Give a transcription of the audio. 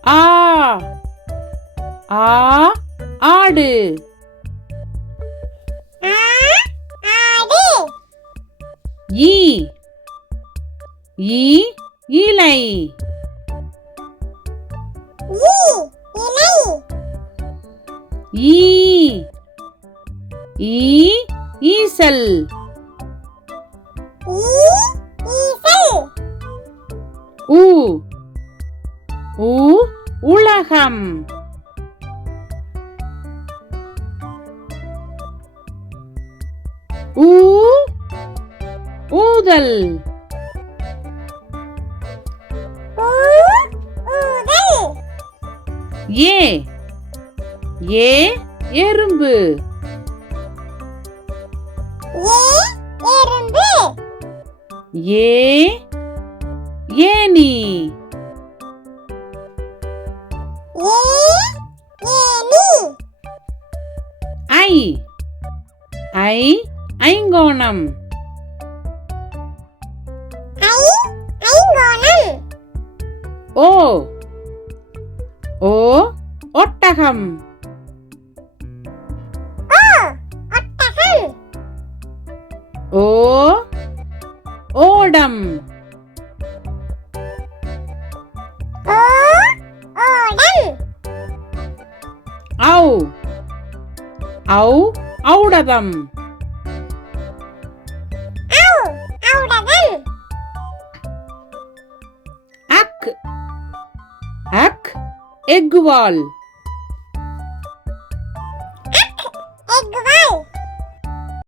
ஆ ஆ ஆடு. ஈ ஈ இலை. ஈ ஈ ஈசல். ஊ ஊ உலகம். ஊ ஊதல். ஏ ஏ எறும்பு. ஏ ஏனி. ஐ ஐ ஐங்கோணம். ஓ ஓ ஒட்டகம். ஓ ஓடம். ஔ ஔ ஔடதம். அக் அக் எக்குவால்.